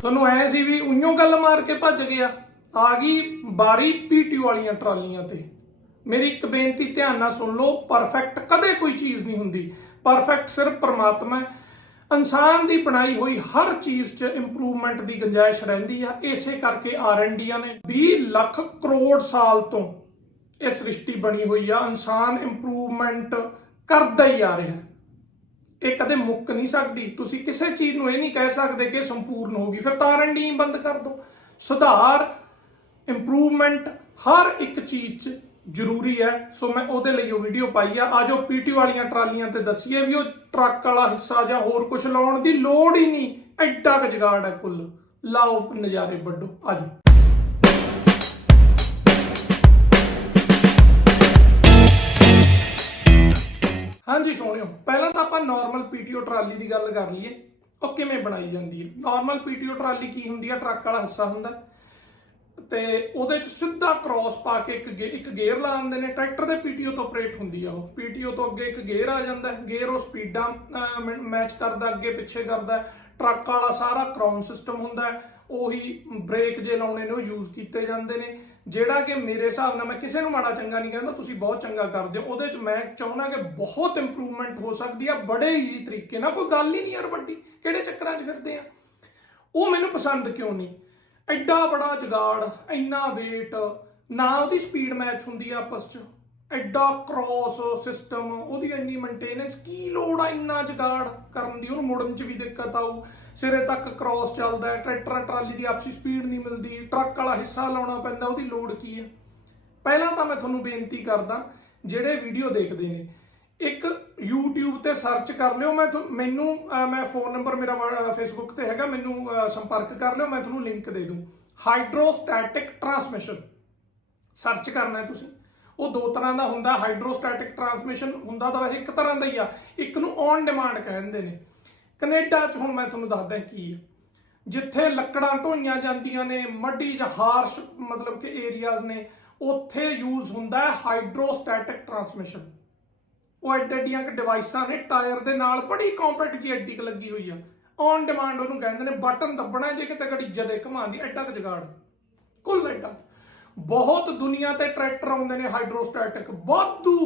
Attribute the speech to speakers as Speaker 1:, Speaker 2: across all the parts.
Speaker 1: ਤੁਹਾਨੂੰ ਐ ਸੀ ਵੀ ਉਈਓ ਗੱਲ ਮਾਰ ਕੇ ਭੱਜ ਗਿਆ ਆ ਗਈ ਬਾਰੀ ਪੀਟੀਓ ਵਾਲੀਆਂ ਟਰਾਲੀਆਂ ਤੇ। ਮੇਰੀ ਇੱਕ ਬੇਨਤੀ, ਧਿਆਨ ਨਾਲ ਸੁਣ ਲਓ ਪਰਫੈਕਟ ਕਦੇ ਕੋਈ ਚੀਜ਼ ਨਹੀਂ ਹੁੰਦੀ। ਪਰਫੈਕਟ ਸਿਰਫ ਪਰਮਾਤਮਾ ਇਨਸਾਨ ਦੀ ਬਣਾਈ ਹੋਈ ਹਰ ਚੀਜ਼ 'ਚ ਇੰਪਰੂਵਮੈਂਟ ਦੀ ਗੁੰਜਾਇਸ਼ ਰਹਿੰਦੀ ਆ। ਇਸੇ ਕਰਕੇ ਆਰਐਨਡੀਆਂ ਨੇ। 20 ਲੱਖ ਕਰੋੜ ਸਾਲ ਤੋਂ ਇਹ ਸ੍ਰਿਸ਼ਟੀ ਬਣੀ ਹੋਈ ਆ। ਇਨਸਾਨ ਇੰਪਰੂਵਮੈਂਟ ਕਰਦਾ ਹੀ ਆ ਰਿਹਾ। ਇਹ ਕਦੇ ਮੁੱਕ ਨਹੀਂ ਸਕਦੀ। ਤੁਸੀਂ ਕਿਸੇ ਚੀਜ਼ ਨੂੰ ਇਹ ਨਹੀਂ ਕਹਿ ਸਕਦੇ ਕਿ ਸੰਪੂਰਨ ਹੋ ਗਈ। ਫਿਰ ਤਾਰਨ ਆਰਐਨਡੀ ਬੰਦ ਕਰ ਦਿਓ ਸੁਧਾਰ ਇੰਪਰੂਵਮੈਂਟ ਹਰ ਇੱਕ ਚੀਜ਼ 'ਚ ਜ਼ਰੂਰੀ ਹੈ। ਸੋ ਮੈਂ ਉਹਦੇ ਲਈ ਉਹ ਵੀਡੀਓ ਪਾਈ ਆ। ਆਜੋ ਪੀਟੀ ਵਾਲੀਆਂ ਟਰਾਲੀਆਂ ਤੇ ਦੱਸੀਏ ਵੀ ਉਹ ਟਰੱਕ ਵਾਲਾ ਹਿੱਸਾ ਜਾਂ ਹੋਰ ਕੁਝ ਲਾਉਣ ਦੀ ਲੋੜ ਹੀ ਨਹੀਂ। ਐਡਾ ਕੁ ਹੈ ਕੁੱਲ। ਲਾਓ, ਨਜ਼ਾਰੇ ਵੱਡੋ ਆਜੋ ਹਾਂਜੀ ਸੋਹਣਿਓ ਪਹਿਲਾਂ ਤਾਂ ਆਪਾਂ ਨਾਰਮਲ ਪੀਟੀਓ ਟਰਾਲੀ ਦੀ ਗੱਲ ਕਰ ਲਈਏ। ਉਹ ਕਿਵੇਂ ਬਣਾਈ ਜਾਂਦੀ ਹੈ? ਨਾਰਮਲ ਪੀਟੀਓ ਟਰਾਲੀ ਕੀ ਹੁੰਦੀ ਆ? ਟਰੱਕ ਵਾਲਾ ਹਿੱਸਾ ਹੁੰਦਾ। ਤੇ ਉਹਦੇ ਚ ਸਿੱਧਾ ਕ੍ਰਾਸ ਪਾ ਕੇ ਇੱਕ ਗੇ- ਇੱਕ ਗੇਅਰ ਲਾ ਦਿੰਦੇ ਨੇ। ਟਰੈਕਟਰ ਦੇ ਪੀਟੀਓ ਤੋਂ ਆਪਰੇਟ ਹੁੰਦੀ ਆ ਉਹ। ਪੀਟੀਓ ਤੋਂ ਅੱਗੇ ਇੱਕ ਗੇਅਰ ਆ ਜਾਂਦਾ ਗੇਅਰ ਉਹ ਸਪੀਡਾਂ ਮੈਚ ਕਰਦਾ, ਅੱਗੇ ਪਿੱਛੇ ਕਰਦਾ ਟਰੱਕ ਵਾਲਾ ਸਾਰਾ ਕਰਾਊਨ ਸਿਸਟਮ ਹੁੰਦਾ ਉਹੀ ਬ੍ਰੇਕ ਜੇ ਲਾਉਣੇ ਨੇ, ਉਹ ਯੂਜ਼ ਕੀਤੇ ਜਾਂਦੇ ਨੇ। ਜਿਹੜਾ ਕਿ ਮੇਰੇ ਹਿਸਾਬ ਨਾਲ ਮੈਂ ਕਿਸੇ ਨੂੰ ਮਾੜਾ ਚੰਗਾ ਨਹੀਂ ਕਹਿੰਦਾ, ਤੁਸੀਂ ਬਹੁਤ ਚੰਗਾ ਕਰਦੇ ਹੋ। ਉਹਦੇ ਚ ਮੈਂ ਚਾਹੁੰਦਾ ਕਿ ਬਹੁਤ ਇੰਪਰੂਵਮੈਂਟ ਹੋ ਸਕਦੀ ਆ, ਬੜੇ ਈਜ਼ੀ ਤਰੀਕੇ ਨਾਲ। ਕੋਈ ਗੱਲ ਹੀ ਨਹੀਂ ਯਾਰ ਵੱਡੀ, ਕਿਹੜੇ ਚੱਕਰਾਂ 'ਚ ਫਿਰਦੇ ਆ? ਉਹ ਮੈਨੂੰ ਪਸੰਦ ਕਿਉਂ ਨਹੀਂ? ਐਡਾ ਬੜਾ ਜਗਾੜ, ਇੰਨਾ weight, ਨਾ ਉਹਦੀ ਸਪੀਡ ਮੈਚ ਹੁੰਦੀ ਆ ਆਪਸ 'ਚ। ਐਡਾ ਕ੍ਰਾਸ ਸਿਸਟਮ ਉਹਦੀ ਇੰਨੀ ਮੇਨਟੇਨੈਂਸ ਕੀ ਲੋੜ ਆ ਇੰਨਾ ਜਗਾੜ ਕਰਨ ਦੀ? ਉਹਨੂੰ ਮੁੜਨ 'ਚ ਵੀ ਦਿੱਕਤ ਆਊ। ਸਿਰੇ ਤੱਕ ਕ੍ਰਾਸ ਚੱਲਦਾ ਟਰੈਕਟਰ ਟਰਾਲੀ ਦੀ ਆਪਸੀ ਸਪੀਡ ਨਹੀਂ ਮਿਲਦੀ, ਟਰੱਕ ਵਾਲਾ ਹਿੱਸਾ ਲਾਉਣਾ ਪੈਂਦਾ, ਉਹਦੀ ਲੋੜ ਕੀ ਆ ਪਹਿਲਾਂ ਤਾਂ ਮੈਂ ਤੁਹਾਨੂੰ ਬੇਨਤੀ ਕਰਦਾ, ਜਿਹੜੇ ਵੀਡੀਓ ਦੇਖਦੇ ਨੇ, ਇੱਕ YouTube ਤੇ ਸਰਚ ਕਰ ਲਿਓ, ਮੈਂ ਤੁਹਾਨੂੰ- ਮੈਨੂੰ ਮੈਂ ਫੋਨ ਨੰਬਰ ਮੇਰਾ ਫੇਸਬੁੱਕ ਤੇ ਹੈਗਾ, ਮੈਨੂੰ ਸੰਪਰਕ ਕਰ ਲਿਓ, ਮੈਂ ਤੁਹਾਨੂੰ ਲਿੰਕ ਦੇ ਦੂੰ। ਹਾਈਡਰੋਸਟੈਟਿਕ ਟਰਾਂਸਮਿਸ਼ਨ ਸਰਚ ਕਰਨਾ ਹੈ ਤੁਸੀਂ। ਉਹ ਦੋ ਤਰ੍ਹਾਂ ਦਾ ਹੁੰਦਾ ਹਾਈਡਰੋਸਟੈਟਿਕ ਟਰਾਂਸਮਿਸ਼ਨ ਹੁੰਦਾ ਤਾਂ ਵੈਸੇ ਇੱਕ ਤਰ੍ਹਾਂ ਦਾ ਹੀ ਆ, ਇੱਕ ਨੂੰ ਔਨ ਡਿਮਾਂਡ ਕਹਿੰਦੇ ਨੇ। ਕੈਨੇਡਾ 'ਚ ਹੁਣ ਮੈਂ ਤੁਹਾਨੂੰ ਦੱਸਦਾ ਕੀ ਹੈ ਜਿੱਥੇ ਲੱਕੜਾਂ ਢੋਈਆਂ ਜਾਂਦੀਆਂ ਨੇ, ਮੱਡੀ ਜਾਂ ਹਾਰਸ਼ ਮਤਲਬ ਕਿ ਏਰੀਆਜ਼ ਨੇ, ਉੱਥੇ ਯੂਜ਼ ਹੁੰਦਾ ਹੈ ਹਾਈਡਰੋਸਟੈਟਿਕ ਟਰਾਂਸਮਿਸ਼ਨ ਉਹ ਐਡ ਐਡੀਆਂ ਕਿ ਡਿਵਾਈਸਾਂ ਨੇ, ਟਾਇਰ ਦੇ ਨਾਲ ਬੜੀ ਕੰਪੈਕਟ ਜੀ ਐਡੀ ਲੱਗੀ ਹੋਈ ਆ। ਔਨ ਡਿਮਾਂਡ ਉਹਨੂੰ ਕਹਿੰਦੇ ਨੇ, ਬਟਨ ਦੱਬਣਾ ਜੇ ਕਿਤੇ ਘੜੀ ਜਦੇ ਘਮਾਉਂਦੀ, ਐਡਾ ਕੁ ਜਗਾੜ। ਕੁੱਲ ਐਡਾ। ਬਹੁਤ ਦੁਨੀਆ ਤੇ ਟਰੈਕਟਰ ਆਉਂਦੇ ਨੇ ਹਾਈਡਰੋਸਟੈਟਿਕ, ਵਾਧੂ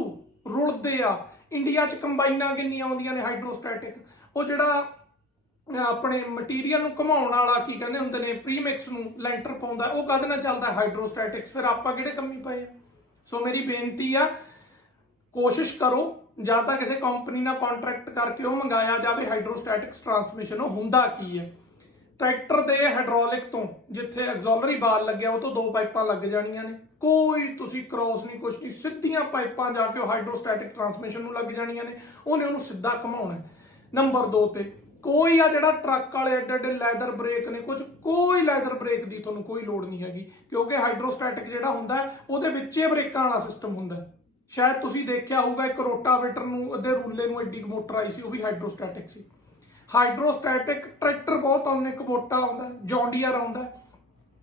Speaker 1: ਰੁਲਦੇ ਆ। ਇੰਡੀਆ 'ਚ ਕੰਬਾਈਨਾਂ ਕਿੰਨੀਆਂ ਆਉਂਦੀਆਂ ਨੇ ਹਾਈਡਰੋਸਟੈਟਿਕ। ਉਹ ਜਿਹੜਾ ਆਪਣੇ ਮਟੀਰੀਅਲ ਨੂੰ ਘਮਾਉਣ ਵਾਲਾ ਕੀ ਕਹਿੰਦੇ ਹੁੰਦੇ ਨੇ, ਪ੍ਰੀਮਿਕਸ ਨੂੰ ਲੈਂਟਰ ਪਾਉਂਦਾ, ਉਹ ਕਦ ਨਾਲ ਚੱਲਦਾ? ਹਾਈਡਰੋਸਟੈਟਿਕਸ। ਫਿਰ ਆਪਾਂ ਕਿਹੜੇ ਕੰਮੀ ਪਏ ਆ? ਸੋ ਮੇਰੀ ਬੇਨਤੀ ਆ, ਕੋਸ਼ਿਸ਼ ਕਰੋ, ਜਾਂ ਤਾਂ ਕਿਸੇ ਕੰਪਨੀ ਨਾਲ ਕੰਟਰੈਕਟ ਕਰਕੇ ਉਹ ਮੰਗਾਇਆ ਜਾਵੇ, ਹਾਈਡਰੋਸਟੈਟਿਕਸ ਟਰਾਂਸਮਿਸ਼ਨ। ਉਹ ਹੁੰਦਾ ਕੀ ਹੈ? ਟਰੈਕਟਰ ਦੇ ਹਾਈਡ੍ਰੋਲਿਕ ਤੋਂ, ਜਿੱਥੇ ਐਗਜ਼ੋਲਰੀ ਬਾਲ ਲੱਗਿਆ, ਉਹ ਤੋਂ ਦੋ ਪਾਈਪਾਂ ਲੱਗ ਜਾਣੀਆਂ ਨੇ। ਕੋਈ ਤੁਸੀਂ ਕ੍ਰੋਸ ਨਹੀਂ, ਕੁਛ ਨਹੀਂ, ਸਿੱਧੀਆਂ ਪਾਈਪਾਂ ਜਾ ਕੇ ਉਹ ਹਾਈਡਰੋਸਟੈਟਿਕ ਟਰਾਂਸਮਿਸ਼ਨ ਨੂੰ ਲੱਗ ਜਾਣੀਆਂ ਨੇ। ਉਹਨੇ ਉਹਨੂੰ ਸਿੱਧਾ ਘਮਾਉਣਾ ਨੰਬਰ 2 ਤੇ, ਕੋਈ ਆ ਜਿਹੜਾ ਟਰੱਕ ਵਾਲੇ ਐਡੇ ਐਡੇ ਲੈਦਰ ਬ੍ਰੇਕ ਨੇ ਕੁਝ ਕੋਈ ਲੈਦਰ ਬ੍ਰੇਕ ਦੀ ਤੁਹਾਨੂੰ ਕੋਈ ਲੋੜ ਨਹੀਂ ਹੈਗੀ। ਕਿਉਂਕਿ ਹਾਈਡਰੋਸਟੈਟਿਕ ਜਿਹੜਾ ਹੁੰਦਾ ਉਹਦੇ ਵਿੱਚ ਹੀ ਬ੍ਰੇਕਾਂ ਵਾਲਾ ਸਿਸਟਮ ਹੁੰਦਾ ਸ਼ਾਇਦ ਤੁਸੀਂ ਦੇਖਿਆ ਹੋਊਗਾ, ਇੱਕ ਰੋਟਾਵੇਟਰ ਨੂੰ ਅੱਧੇ ਰੂਲੇ ਨੂੰ ਐਡੀ ਕੁ ਮੋਟਰ ਆਈ ਸੀ, ਉਹ ਵੀ ਹਾਈਡਰੋਸਟੈਟਿਕ ਸੀ। ਹਾਈਡਰੋਸਟੈਟਿਕ ਟਰੈਕਟਰ ਬਹੁਤ ਆਉਂਦੇ ਇੱਕ ਮੋਟਾ ਆਉਂਦਾ, ਜੌਂਡੀਅਰ ਆਉਂਦਾ।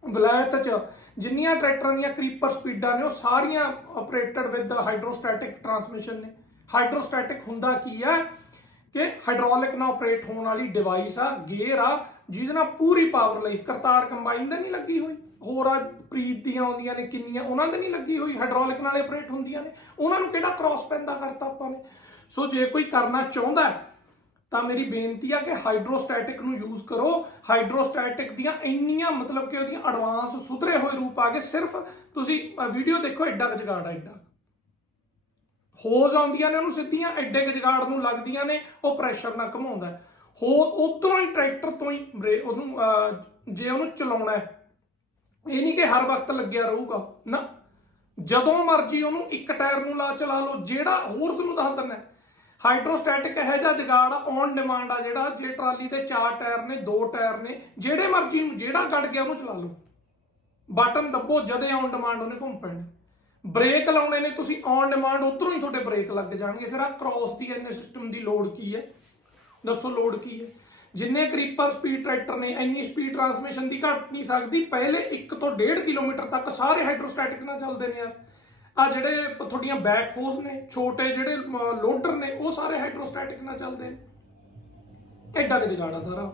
Speaker 1: ਵਲਾਇਤ ਚ ਜਿੰਨੀਆਂ ਟਰੈਕਟਰਾਂ ਦੀਆਂ ਕਰੀਪਰ ਸਪੀਡਾਂ ਨੇ, ਉਹ ਸਾਰੀਆਂ ਆਪਰੇਟਡ ਵਿਦ ਹਾਈਡਰੋਸਟੈਟਿਕ ਟਰਾਂਸਮਿਸ਼ਨ ਨੇ। ਹਾਈਡਰੋਸਟੈਟਿਕ ਹੁੰਦਾ ਕੀ ਹੈ ਕਿ ਹਾਈਡਰੋਲਿਕ ਨਾਲ ਆਪਰੇਟ ਹੋਣ ਵਾਲੀ ਡਿਵਾਈਸ ਆ ਗੇਅਰ ਆ, ਜਿਹਦੇ ਨਾਲ ਪੂਰੀ ਪਾਵਰ ਲਈ, ਕਰਤਾਰ ਕੰਬਾਈਨ ਦੇ ਨਹੀਂ ਲੱਗੀ ਹੋਈ। ਹੋਰ ਆ ਪ੍ਰੀਤ ਦੀਆਂ ਆਉਂਦੀਆਂ ਨੇ, ਕਿੰਨੀਆਂ, ਉਹਨਾਂ ਦੇ ਨਹੀਂ ਲੱਗੀ ਹੋਈ ਹਾਈਡ੍ਰੋਲਿਕ ਨਾਲ ਆਪਰੇਟ ਹੁੰਦੀਆਂ ਨੇ। ਉਹਨਾਂ ਨੂੰ ਕਿਹੜਾ ਕ੍ਰਾਸ ਪੈਂਦਾ ਕਰਤਾ ਆਪਾਂ ਨੇ? ਸੋ ਜੇ ਕੋਈ ਕਰਨਾ ਚਾਹੁੰਦਾ ਤਾਂ ਮੇਰੀ ਬੇਨਤੀ ਆ ਕਿ ਹਾਈਡਰੋਸਟੈਟਿਕ ਨੂੰ ਯੂਜ਼ ਕਰੋ। ਹਾਈਡਰੋਸਟੈਟਿਕ ਦੀਆਂ ਇੰਨੀਆਂ ਮਤਲਬ ਕਿ ਉਹਦੀਆਂ ਐਡਵਾਂਸ ਸੁਧਰੇ ਹੋਏ ਰੂਪ ਆ ਕੇ ਸਿਰਫ ਤੁਸੀਂ ਵੀਡੀਓ ਦੇਖੋ ਐਡਾ ਗਜਗਾੜ ਜਗਾੜ ਆ ਐਡਾ ਹੋਜ਼ ਆਉਂਦੀਆਂ ਨੇ ਉਹਨੂੰ ਸਿੱਧੀਆਂ ਐਡੇ ਗਜਗਾੜ ਨੂੰ ਲੱਗਦੀਆਂ ਨੇ, ਉਹ ਪ੍ਰੈਸ਼ਰ ਨਾਲ ਘਮਾਉਂਦਾ ਹੋ। ਉਧਰੋਂ ਹੀ ਟਰੈਕਟਰ ਤੋਂ ਹੀ ਬ੍ਰੇ, ਉਹਨੂੰ ਜੇ ਉਹਨੂੰ ਚਲਾਉਣਾ ਹੈ, ਇਹ ਨਹੀਂ ਕਿ ਹਰ ਵਕਤ ਲੱਗਿਆ ਰਹੂਗਾ, ਨਾ। ਜਦੋਂ ਮਰਜ਼ੀ ਉਹਨੂੰ ਇੱਕ ਟਾਇਰ ਨੂੰ ਲਾ ਚਲਾ ਲਓ, ਜਿਹੜਾ ਹੋਰ ਤੁਹਾਨੂੰ ਦੱਸ ਦਿੰਦਾ ਹਾਈਡਰੋਸਟੈਟਿਕ ਹੈ ਜਾਂ ਜਗਾੜ ਔਨ ਡਿਮਾਂਡ ਆ ਜਿਹੜਾ, ਜੇ ਟਰਾਲੀ ਤੇ ਚਾਰ ਟਾਇਰ ਨੇ, ਦੋ ਟਾਇਰ ਨੇ, ਜਿਹੜੇ ਮਰਜ਼ੀ ਨੂੰ, ਜਿਹੜਾ ਕੱਢ ਗਿਆ ਉਹਨੂੰ ਚਲਾ ਲਓ। ਬਟਨ ਦੱਬੋ, ਜਦੇ ਔਨ ਡਿਮਾਂਡ ਉਹਨੇ ਘੁੰਮ ਪੈਣਾ। ਬ੍ਰੇਕ ਲਾਉਣੇ ਨੇ, ਤੁਸੀਂ ਔਨ ਡਿਮਾਂਡ ਉਧਰੋਂ ਹੀ ਤੁਹਾਡੇ ਬ੍ਰੇਕ ਲੱਗ ਜਾਣਗੇ। ਫਿਰ ਆ ਕ੍ਰਾਸ ਦੀ ਇੰਨੇ ਸਿਸਟਮ ਦੀ ਲੋਡ ਕੀ ਹੈ? ਦੱਸੋ ਲੋਡ ਕੀ ਹੈ? ਜਿੰਨੇ ਕਰੀਪਰ ਸਪੀਡ ਟਰੈਕਟਰ ਨੇ, ਇੰਨੀ ਸਪੀਡ ਟਰਾਂਸਮਿਸ਼ਨ ਦੀ ਘਟ ਨਹੀਂ ਸਕਦੀ। ਪਹਿਲੇ 1 ਤੋਂ 1.5 ਕਿਲੋਮੀਟਰ ਤੱਕ ਸਾਰੇ ਹਾਈਡਰੋਸਟੈਟਿਕ ਨਾਲ ਚੱਲਦੇ ਨੇ ਯਾਰ ਆ ਜਿਹੜੇ ਤੁਹਾਡੀਆਂ ਬੈਕ ਹੋਸ ਨੇ, ਛੋਟੇ ਜਿਹੜੇ ਲੋਡਰ ਨੇ, ਉਹ ਸਾਰੇ ਹਾਈਡਰੋਸਟੈਟਿਕ ਨਾਲ ਚੱਲਦੇ ਨੇ। ਐਡਾ 'ਤੇ ਜਗਾੜਾ ਸਾਰਾ।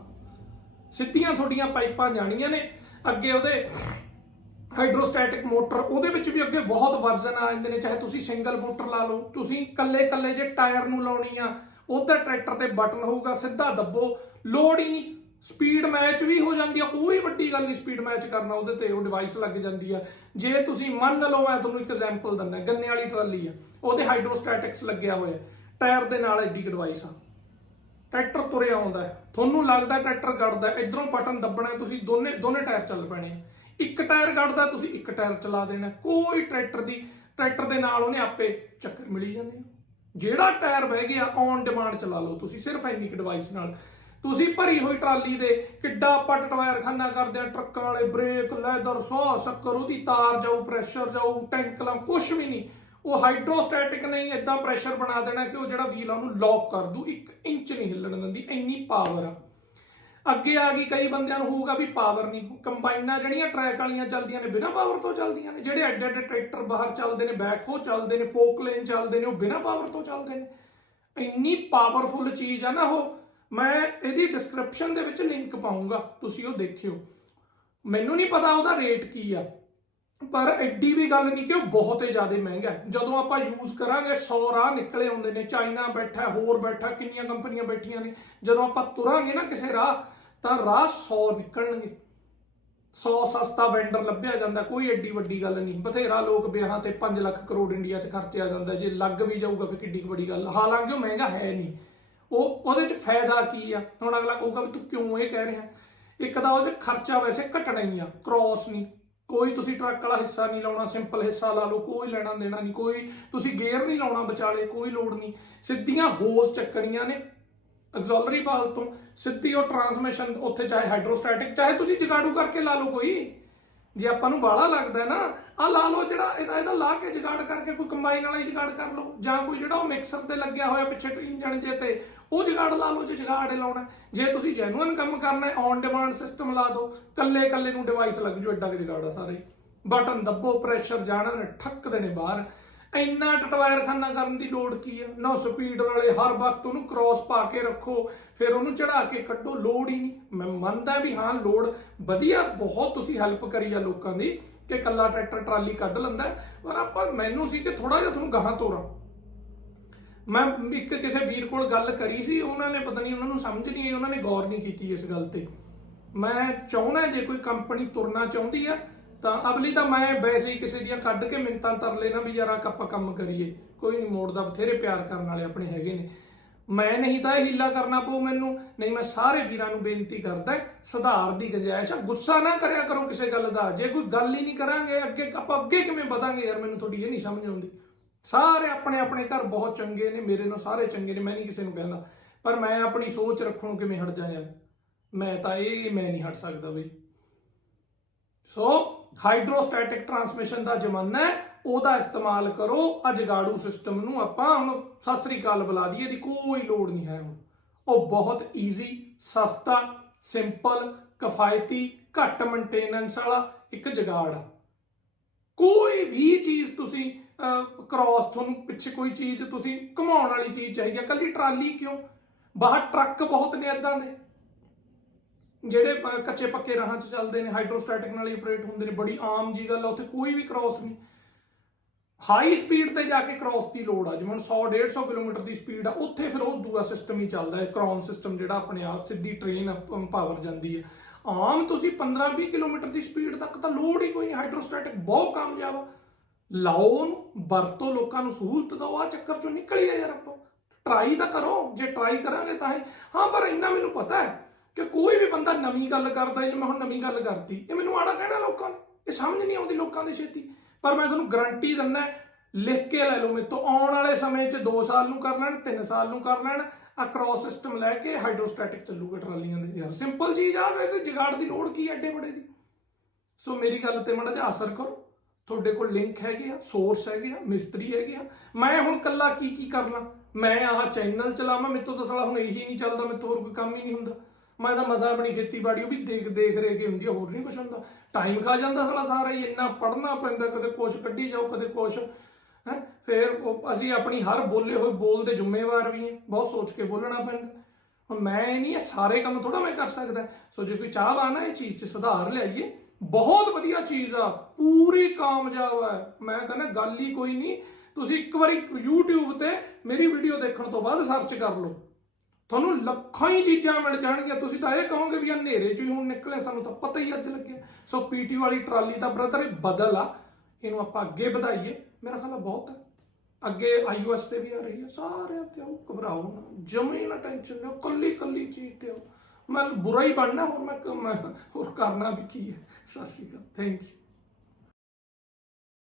Speaker 1: ਸਿੱਧੀਆਂ ਤੁਹਾਡੀਆਂ ਪਾਈਪਾਂ ਜਾਣੀਆਂ ਨੇ। ਅੱਗੇ ਉਹਦੇ ਹਾਈਡਰੋਸਟੈਟਿਕ ਮੋਟਰ ਉਹਦੇ ਵਿੱਚ ਵੀ ਅੱਗੇ ਬਹੁਤ ਵਰਜ਼ਨ ਆ ਜਾਂਦੇ ਨੇ, ਚਾਹੇ ਤੁਸੀਂ ਸਿੰਗਲ ਮੋਟਰ ਲਾ ਲਓ, ਤੁਸੀਂ ਕੱਲੇ ਕੱਲੇ ਜੇ ਟਾਇਰ ਨੂੰ ਲਾਉਣੀ ਆ, ਉਧਰ ਟਰੈਕਟਰ ਤੇ ਬਟਨ ਹੋਊਗਾ, ਸਿੱਧਾ ਦੱਬੋ ਲੋਡ ਹੀ ਨਹੀਂ। ਸਪੀਡ ਮੈਚ ਵੀ ਹੋ ਜਾਂਦੀ ਆ ਕੋਈ ਵੱਡੀ ਗੱਲ ਨਹੀਂ ਸਪੀਡ ਮੈਚ ਕਰਨਾ ਉਹਦੇ ਤੇ ਉਹ ਡਿਵਾਈਸ ਲੱਗ ਜਾਂਦੀ ਆ। ਜੇ ਤੁਸੀਂ ਮੰਨ ਲਓ ਮੈਂ ਤੁਹਾਨੂੰ ਇੱਕ ਐਗਜ਼ਾਮਪਲ ਦਿੰਦਾ ਗੰਨੇ ਵਾਲੀ ਟਰਾਲੀ ਆ ਉਹਦੇ ਹਾਈਡਰੋਸਟੈਟਿਕਸ ਲੱਗਿਆ ਹੋਇਆ ਟਾਇਰ ਦੇ ਨਾਲ ਐਡੀ ਡਿਵਾਈਸ ਆ। ਟਰੈਕਟਰ ਤੁਰਿਆ ਆਉਂਦਾ ਤੁਹਾਨੂੰ ਲੱਗਦਾ ਟਰੈਕਟਰ ਗੜਦਾ ਹੈ, ਇੱਧਰੋਂ ਬਟਨ ਦੱਬਣਾ ਤੁਸੀਂ ਦੋਨੇ ਦੋਨੇ ਟਾਇਰ ਚੱਲ ਪੈਣੇ ਆ। ਇੱਕ ਟਾਇਰ ਗੜਦਾ ਤੁਸੀਂ ਇੱਕ ਟਾਇਰ ਚਲਾ ਦੇਣਾ ਕੋਈ ਟਰੈਕਟਰ ਦੀ ਟਰੈਕਟਰ ਦੇ ਨਾਲ ਉਹਨੇ ਆਪੇ ਚੱਕਰ ਮਿਲੀ ਜਾਂਦੇ ਆ। ਜਿਹੜਾ ਟਾਇਰ ਬਹਿ ਗਿਆ ਔਨ ਡਿਮਾਂਡ ਚਲਾ ਲਓ ਤੁਸੀਂ ਸਿਰਫ ਇੰਨੀ ਡਿਵਾਈਸ ਨਾਲ। ਤੁਸੀਂ ਭਰੀ ਹੋਈ ਟਰਾਲੀ ਦੇ ਕਿੱਡਾ ਆਪਾਂ ਟਾਇਰ ਕਰਦੇ ਆ, ਟਰੱਕਾਂ ਵਾਲੇ ਬ੍ਰੇਕ, ਲੈਦਰ, ਸੌ, ਸ਼ੱਕਰ, ਉਹਦੀ ਤਾਰ ਜਾਊ, ਪ੍ਰੈਸ਼ਰ ਜਾਊ, ਟੈਂਕ ਲਾਂ ਕੁਝ ਵੀ ਨਹੀਂ। ਉਹ ਹਾਈਡਰੋਸਟੈਟਿਕ ਨਹੀਂ ਇਦਾਂ ਪ੍ਰੈਸ਼ਰ ਬਣਾ ਦੇਣਾ ਕਿ ਉਹ ਜਿਹੜਾ ਵੀਲ ਆ ਉਹਨੂੰ ਲੌਕ ਕਰ ਦੂ 1 ਇੰਚ ਨਹੀਂ ਹਿੱਲਣ ਦਿੰਦੀ, ਇੰਨੀ ਪਾਵਰ ਆ। ਅੱਗੇ ਆ ਗਈ, ਕਈ ਬੰਦਿਆਂ ਨੂੰ ਹੋਊਗਾ ਵੀ ਪਾਵਰ ਨਹੀਂ, ਕੰਬਾਈਨਾਂ ਜਿਹੜੀਆਂ ਟਰੈਕ ਵਾਲੀਆਂ ਚੱਲਦੀਆਂ ਨੇ, ਬਿਨਾਂ ਪਾਵਰ ਤੋਂ ਚੱਲਦੀਆਂ ਨੇ, ਜਿਹੜੇ ਐਡੇ ਐਡੇ ਟਰੈਕਟਰ ਬਾਹਰ ਚੱਲਦੇ ਨੇ ਬੈਕਹੋ ਚੱਲਦੇ ਨੇ ਪੋਕਲੇਨ ਚੱਲਦੇ ਨੇ, ਉਹ ਬਿਨਾਂ ਪਾਵਰ ਤੋਂ ਚੱਲਦੇ ਨੇ। ਇੰਨੀ ਪਾਵਰਫੁਲ ਚੀਜ਼ ਆ ਨਾ ਉਹ ਮੈਂ ਇਹਦੀ ਡਿਸਕ੍ਰਿਪਸ਼ਨ ਦੇ ਵਿੱਚ ਲਿੰਕ ਪਾਉਂਗਾ, ਤੁਸੀਂ ਉਹ ਦੇਖਿਓ। ਮੈਨੂੰ ਨਹੀਂ ਪਤਾ ਉਹਦਾ ਰੇਟ ਕੀ ਆ, ਪਰ ਐਡੀ ਵੀ ਗੱਲ ਨਹੀਂ ਕਿ ਉਹ ਬਹੁਤ ਹੀ ਜ਼ਿਆਦਾ ਮਹਿੰਗਾ ਹੈ। ਜਦੋਂ ਆਪਾਂ ਯੂਜ਼ ਕਰਾਂਗੇ 100 ਰਾਹ ਨਿਕਲੇ ਹੁੰਦੇ ਨੇ, ਚਾਈਨਾ ਬੈਠਾ, ਹੋਰ ਬੈਠਾ, ਕਿੰਨੀਆਂ ਕੰਪਨੀਆਂ ਬੈਠੀਆਂ ਨੇ, ਜਦੋਂ ਆਪਾਂ ਤੁਰਾਂਗੇ ਨਾ ਕਿਸੇ ਰਾਹ, ਤਾਂ ਰਾਹ 100 ਨਿਕਲਣਗੇ। 100 ਸਸਤਾ ਵੈਂਡਰ ਲੱਭਿਆ ਜਾਂਦਾ, ਕੋਈ ਐਡੀ ਵੱਡੀ ਗੱਲ ਨਹੀਂ। ਬਥੇਰਾ ਲੋਕ ਵਿਆਹਾਂ ਤੇ 5 ਲੱਖ ਕਰੋੜ ਇੰਡੀਆ 'ਚ ਖਰਚਿਆ ਜਾਂਦਾ, ਜੇ ਲੱਗ ਵੀ ਜਾਊਗਾ, ਫਿਰ ਕਿੱਡੀ ਵੱਡੀ ਗੱਲ। ਹਾਲਾਂਕਿ ਉਹ ਮਹਿੰਗਾ ਹੈ ਨਹੀਂ। ਉਹ ਉਹਦੇ 'ਚ ਫਾਇਦਾ ਕੀ ਆ? ਹੁਣ ਅਗਲਾ ਕਹੂਗਾ ਵੀ ਤੂੰ ਕਿਉਂ ਇਹ ਕਹਿ ਰਿਹਾ? ਇੱਕ ਤਾਂ ਉਹ 'ਚ ਖਰਚਾ ਵੈਸੇ ਘਟਣਾ ਹੀ ਆ ਕ੍ਰਾਸ ਨਹੀਂ। ਕੋਈ ਤੁਸੀਂ ਟਰੱਕ ਵਾਲਾ ਹਿੱਸਾ ਨਹੀਂ ਲਾਉਣਾ ਸਿੰਪਲ ਹਿੱਸਾ ਲਾ ਲਓ, ਕੋਈ ਲੈਣਾ ਦੇਣਾ ਨਹੀਂ, ਕੋਈ ਤੁਸੀਂ ਗੇਅਰ ਨਹੀਂ ਲਾਉਣਾ ਵਿਚਾਲੇ, ਕੋਈ ਲੋਡ ਨਹੀਂ। ਸਿੱਧੀਆਂ ਹੋਸ ਚੱਕਣੀਆਂ ਨੇ ਐਗਜ਼ੋਲਰੀ ਬਾਲ ਤੋਂ। ਸਿੱਧੀ ਉਹ ਟਰਾਂਸਮਿਸ਼ਨ ਉੱਥੇ ਚਾਹੇ ਹਾਈਡਰੋਸਟੈਟਿਕ ਚਾਹੇ ਤੁਸੀਂ ਜਗਾੜੂ ਕਰਕੇ ਲਾ ਲਓ ਕੋਈ। ਜੇ ਆਪਾਂ ਨੂੰ ਬਾਲਾ ਲੱਗਦਾ ਨਾ, ਆ ਲਾ ਲਓ ਜਿਹੜਾ ਇਹਦਾ ਇਹਦਾ ਲਾ ਕੇ ਜਗਾੜ ਕਰਕੇ ਕੋਈ ਕੰਬਾਈਨ ਵਾਲਾ ਹੀ ਜਗਾੜ ਕਰ ਲਓ। ਜਾਂ ਕੋਈ ਜਿਹੜਾ ਉਹ ਮਿਕਸਰ ਤੇ ਲੱਗਿਆ ਹੋਇਆ ਪਿੱਛੇ ਇੰਜਣ ਜੇ ਤੇ। ਉਹ ਜਗਾੜ ਲਾ ਲਓ, ਜੇ ਜਗਾੜ ਲਾਉਣਾ ਜੇ ਤੁਸੀਂ ਜੈਨੂਇਨ ਕੰਮ ਕਰਨਾ ਔਨ ਡਿਮਾਂਡ ਸਿਸਟਮ ਲਾ ਦਿਓ ਕੱਲੇ ਕੱਲੇ ਨੂੰ ਡਿਵਾਈਸ ਲੱਗ ਜੂ, ਐਡਾ ਕਿ ਜਗਾੜ ਸਾਰੇ। ਬਟਨ ਦੱਬੋ ਪ੍ਰੈਸ਼ਰ ਜਾਣਾ ਨੇ, ਠੱਕ ਦੇਣੇ ਬਾਹਰ। ਇੰਨਾ ਟਟਵਾਇਰ ਖਾਨਾ ਕਰਨ ਦੀ ਲੋੜ ਕੀ ਆ? ਨਾ ਸਪੀਡ ਵਾਲੇ ਹਰ ਵਕਤ ਉਹਨੂੰ ਕ੍ਰਾਸ ਪਾ ਕੇ ਰੱਖੋ, ਫਿਰ ਉਹਨੂੰ ਚੜਾ ਕੇ ਕੱਢੋ, ਲੋੜ ਹੀ ਨਹੀਂ। ਮੈਂ ਮੰਨਦਾ ਵੀ ਹਾਂ, ਲੋੜ ਵਧੀਆ, ਬਹੁਤ ਤੁਸੀਂ ਹੈਲਪ ਕਰੀ ਆ ਲੋਕਾਂ ਦੀ ਕਿ ਕੱਲਾ ਟਰੈਕਟਰ ਟਰਾਲੀ ਕੱਢ ਲੈਂਦਾ ਪਰ ਆਪਾਂ, ਮੈਨੂੰ ਸੀ ਕਿ ਥੋੜਾ ਜਿਹਾ ਤੁਹਾਨੂੰ ਗਾਹਾਂ ਤੋਰਾਂ। ਮੈਂ ਇੱਕ ਕਿਸੇ ਵੀਰ ਕੋਲ ਗੱਲ ਕਰੀ ਸੀ, ਉਹਨਾਂ ਨੇ ਪਤਾ ਨਹੀਂ, ਉਹਨਾਂ ਨੂੰ ਸਮਝ ਨਹੀਂ ਆਈ, ਉਹਨਾਂ ਨੇ ਗੌਰ ਨਹੀਂ ਕੀਤੀ ਇਸ ਗੱਲ ਤੇ। ਮੈਂ ਚਾਹੁੰਦਾ ਜੇ ਕੋਈ ਕੰਪਨੀ ਤੁਰਨਾ ਚਾਹੁੰਦੀ ਆ, ਤਾਂ ਅਗਲੀ ਤਾਂ ਮੈਂ ਵੈਸੇ ਹੀ ਕਿਸੇ ਦੀਆਂ ਕੱਢ ਕੇ ਮਿੰਤਾਂ ਤਰ ਲੈਣਾ ਵੀ ਯਾਰ ਆਪਾਂ ਕੰਮ ਕਰੀਏ। ਕੋਈ ਨਹੀਂ ਮੋੜਦਾ ਬਥੇਰੇ ਪਿਆਰ ਕਰਨ ਵਾਲੇ ਆਪਣੇ ਹੈਗੇ ਨੇ। ਮੈਂ ਨਹੀਂ ਤਾਂ ਇਹ ਹੀਲਾ ਕਰਨਾ ਪਊ ਮੈਨੂੰ, ਨਹੀਂ ਮੈਂ ਸਾਰੇ ਵੀਰਾਂ ਨੂੰ ਬੇਨਤੀ ਕਰਦਾ, ਸੁਧਾਰ ਦੀ ਗੁੰਜਾਇਸ਼ ਆ। ਗੁੱਸਾ ਨਾ ਕਰਿਆ ਕਰੋ ਕਿਸੇ ਗੱਲ ਦਾ। ਜੇ ਕੋਈ ਗੱਲ ਹੀ ਨਹੀਂ ਕਰਾਂਗੇ, ਅੱਗੇ ਆਪਾਂ ਅੱਗੇ ਕਿਵੇਂ ਵਧਾਂਗੇ ਯਾਰ, ਮੈਨੂੰ ਤੁਹਾਡੀ ਇਹ ਨਹੀਂ ਸਮਝ ਆਉਂਦੀ। ਸਾਰੇ ਆਪਣੇ ਆਪਣੇ ਘਰ ਬਹੁਤ ਚੰਗੇ ਨੇ, ਮੇਰੇ ਨਾਲ ਸਾਰੇ ਚੰਗੇ ਨੇ, ਮੈਂ ਨਹੀਂ ਕਿਸੇ ਨੂੰ ਕਹਿੰਦਾ। ਪਰ ਮੈਂ ਆਪਣੀ ਸੋਚ ਰੱਖਣ ਨੂੰ ਕਿਵੇਂ ਹਟ ਜਾਇਆ ਮੈਂ ਤਾਂ ਇਹ ਮੈਂ ਨਹੀਂ ਹਟ ਸਕਦਾ ਬਈ। ਸੋ ਹਾਈਡਰੋਸਟੈਟਿਕ ਟਰਾਂਸਮਿਸ਼ਨ ਦਾ ਜ਼ਮਾਨਾ ਹੈ, ਉਹਦਾ ਇਸਤੇਮਾਲ ਕਰੋ। ਅੱਜ ਗਾੜੂ ਸਿਸਟਮ ਨੂੰ ਆਪਾਂ ਹੁਣ ਸਤਿ ਸ੍ਰੀ ਅਕਾਲ ਬੁਲਾ ਦਈਏ ਦੀ ਕੋਈ ਲੋੜ ਨਹੀਂ ਹੈ ਹੁਣ। ਉਹ ਬਹੁਤ ਈਜ਼ੀ ਸਸਤਾ ਸਿੰਪਲ ਕਿਫਾਇਤੀ, ਘੱਟ ਮੇਨਟੇਨੈਂਸ ਵਾਲਾ ਇੱਕ ਜਗਾੜ ਆ। ਕੋਈ ਵੀ ਚੀਜ਼ ਤੁਸੀਂ ਕ੍ਰਾਸ ਤੁਹਾਨੂੰ ਪਿੱਛੇ ਕੋਈ ਚੀਜ਼ ਤੁਸੀਂ ਘੁਮਾਉਣ ਵਾਲੀ ਚੀਜ਼ ਚਾਹੀਦੀ ਹੈ। ਕੱਲੀ ਟਰਾਲੀ ਕਿਉਂ? ਬਾਹਰ ਟਰੱਕ ਬਹੁਤ ਨੇ ਇਦਾਂ ਦੇ। ਜਿਹੜੇ ਕੱਚੇ ਪੱਕੇ ਰਾਹਾਂ 'ਚ ਚੱਲਦੇ ਨੇ ਹਾਈਡਰੋਸਟੈਟਿਕ ਨਾਲ ਹੀ ਆਪਰੇਟ ਹੁੰਦੇ ਨੇ, ਬੜੀ ਆਮ ਜੀ ਗੱਲ ਆ, ਉੱਥੇ ਕੋਈ ਵੀ ਕ੍ਰਾਸ ਨਹੀਂ। ਹਾਈ ਸਪੀਡ ਤੇ ਜਾ ਕੇ ਕ੍ਰਾਸ ਦੀ ਲੋੜ ਆ। ਜਿਵੇਂ ਹੁਣ 100 150 ਕਿਲੋਮੀਟਰ ਦੀ ਸਪੀਡ ਆ, ਉੱਥੇ ਫਿਰ ਉਹ ਦੂਆ ਸਿਸਟਮ ਹੀ ਚੱਲਦਾ ਹੈ। ਕ੍ਰੋਨ ਸਿਸਟਮ ਜਿਹੜਾ ਆਪਣੇ ਆਪ ਸਿੱਧੀ ਟ੍ਰੇਨ ਪਾਵਰ ਜਾਂਦੀ ਹੈ। ਆਮ ਤੁਸੀਂ 15 20 ਕਿਲੋਮੀਟਰ ਦੀ ਸਪੀਡ ਤੱਕ ਤਾਂ ਲੋਡ ਹੀ ਕੋਈ ਨਹੀਂ ਹਾਈਡਰੋਸਟੈਟਿਕ ਬਹੁਤ ਕਾਮਯਾਬ ਆ। ਲਾਓ ਉਹਨੂੰ ਵਰਤੋ ਲੋਕਾਂ ਨੂੰ ਸਹੂਲਤ ਦਿਓ ਆ ਚੱਕਰ ਚੋਂ ਨਿਕਲੀ ਨਿਕਲੀਏ ਯਾਰ ਆਪਾਂ। ਟਰਾਈ ਤਾਂ ਕਰੋ, ਜੇ ਟਰਾਈ ਕਰਾਂਗੇ ਤਾਂ ਹੀ। ਹਾਂ, ਪਰ ਇੰਨਾ ਮੈਨੂੰ ਪਤਾ ਹੈ ਕਿ ਕੋਈ ਵੀ ਬੰਦਾ ਨਵੀਂ ਗੱਲ ਕਰਦਾ, ਜੇ ਮੈਂ ਹੁਣ ਨਵੀਂ ਗੱਲ ਕਰਤੀ, ਇਹ ਮੈਨੂੰ ਆੜਾ ਕਹਿਣਾ ਲੋਕਾਂ ਨੇ। ਇਹ ਸਮਝ ਨਹੀਂ ਆਉਂਦੀ ਲੋਕਾਂ ਦੀ ਛੇਤੀ। ਪਰ ਮੈਂ ਤੁਹਾਨੂੰ ਗਰੰਟੀ ਦਿੰਦਾ ਲਿਖ ਕੇ ਲੈ ਲਓ ਮੇਰੇ ਤੋਂ, ਆਉਣ ਵਾਲੇ ਸਮੇਂ 'ਚ 2 ਸਾਲ ਨੂੰ ਕਰ ਲੈਣ 3 ਸਾਲ ਨੂੰ ਕਰ ਲੈਣ ਆ ਸਿਸਟਮ ਲੈ ਕੇ ਹਾਈਡਰੋਸਟੈਟਿਕ ਚੱਲੂਗਾ ਟਰਾਲੀਆਂ ਦੇ ਯਾਰ। ਸਿੰਪਲ ਚੀਜ਼ ਆ ਇਹਦੇ ਜਗਾੜ ਦੀ ਲੋੜ ਕੀ ਹੈ ਐਡੇ ਬੜੇ ਦੀ? ਸੋ ਮੇਰੀ ਗੱਲ ਤੇ ਮਾੜਾ ਜਿਹਾ ਅਸਰ ਕਰੋ। ਤੁਹਾਡੇ ਕੋਲ ਲਿੰਕ ਹੈਗੇ ਆ ਸੋਰਸ ਹੈਗੇ ਆ, ਮਿਸਤਰੀ ਹੈਗੇ ਆ। ਮੈਂ ਹੁਣ ਕੱਲਾ ਕੀ ਕੀ ਕਰਨਾ? ਮੈਂ ਆਹ ਚੈਨਲ ਚਲਾਵਾਂ, ਮੇਰੇ ਤੋਂ ਤਾਂ ਸਾਲਾ ਹੁਣ ਇਹੀ ਨਹੀਂ ਚੱਲਦਾ, ਮੇਰੇ ਤੋਂ ਹੋਰ ਕੋਈ ਕੰਮ ਹੀ ਨਹੀਂ ਹੁੰਦਾ। ਮੈਂ ਤਾਂ ਮਜ਼ਾ ਆਪਣੀ ਖੇਤੀਬਾੜੀ ਉਹ ਵੀ ਦੇਖ ਦੇਖ ਰਹੇ ਕੇ ਹੁੰਦੀ ਆ, ਹੋਰ ਨਹੀਂ ਕੁਛ ਹੁੰਦਾ। ਟਾਈਮ ਖਾ ਜਾਂਦਾ ਸਾਲਾ ਸਾਰਾ ਹੀ, ਇੰਨਾ ਪੜਨਾ ਪੈਂਦਾ, ਕਦੇ ਕੁਛ ਕੱਢੀ ਜਾਓ, ਕਦੇ ਕੁਛ, ਹੈ? ਫਿਰ ਉਹ ਅਸੀਂ ਆਪਣੀ ਹਰ ਬੋਲੇ ਹੋਏ ਬੋਲ ਦੇ ਜ਼ਿੰਮੇਵਾਰ ਵੀ ਹਾਂ, ਬਹੁਤ ਸੋਚ ਕੇ ਬੋਲਣਾ ਪੈਂਦਾ। ਹੁਣ ਮੈਂ ਇਹ ਨਹੀਂ, ਇਹ ਸਾਰੇ ਕੰਮ ਥੋੜਾ ਮੈਂ ਕਰ ਸਕਦਾ। ਸੋ ਜੇ ਕੋਈ ਚਾਹਵਾ ਨਾ ਇਹ ਚੀਜ਼ 'ਚ ਸੁਧਾਰ ਲਿਆਈਏ, ਬਹੁਤ ਵਧੀਆ ਚੀਜ਼ ਆ, ਪੂਰੀ ਕਾਮਯਾਬ ਹੈ ਮੈਂ ਕਹਿੰਦਾ ਗੱਲ ਹੀ ਕੋਈ ਨਹੀਂ, ਤੁਸੀਂ ਇੱਕ ਵਾਰੀ YouTube ਤੇ ਮੇਰੀ ਵੀਡੀਓ ਦੇਖਣ ਤੋਂ ਬਾਅਦ ਸਰਚ ਕਰ ਲਓ। ਤੁਹਾਨੂੰ ਲੱਖਾਂ ਹੀ ਚੀਜ਼ਾਂ ਮਿਲ ਜਾਣਗੀਆਂ। ਤੁਸੀਂ ਤਾਂ ਇਹ ਕਹੋਗੇ ਵੀ ਆ ਹਨੇਰੇ ਚ ਹੀ ਹੁਣ ਨਿਕਲੇ ਸਾਨੂੰ ਤਾਂ ਪਤਾ ਹੀ ਅੱਜ ਲੱਗਿਆ। ਸੋ ਪੀਟੀ ਵਾਲੀ ਟਰਾਲੀ ਦਾ ਬ੍ਰਦਰ ਇਹ ਬਦਲ ਆ, ਇਹਨੂੰ ਆਪਾਂ ਅੱਗੇ ਵਧਾਈਏ। ਮੇਰਾ ਖਿਆਲ ਆ ਬਹੁਤ ਹੈ ਅੱਗੇ ਆਈਓਐਸ ਤੇ ਵੀ ਆ ਰਹੀ ਹੈ, ਸਾਰਿਆਂ ਤੇ ਆਓ ਘਬਰਾਓ ਨਾ, ਜਮੀ ਨਾ ਟੈਨਸ਼ਨ ਲਓ, ਕੱਲੀ ਕੱਲੀ ਚੀਜ਼ ਤੇ ਆਓ। ਮੈਂ ਬੁਰਾ ਹੀ ਬਣਨਾ, ਹੋਰ ਮੈਂ ਹੋਰ ਕਰਨਾ ਵੀ ਕੀ ਹੈ। ਸਤਿ ਸ਼੍ਰੀ ਅਕਾਲ। Thank you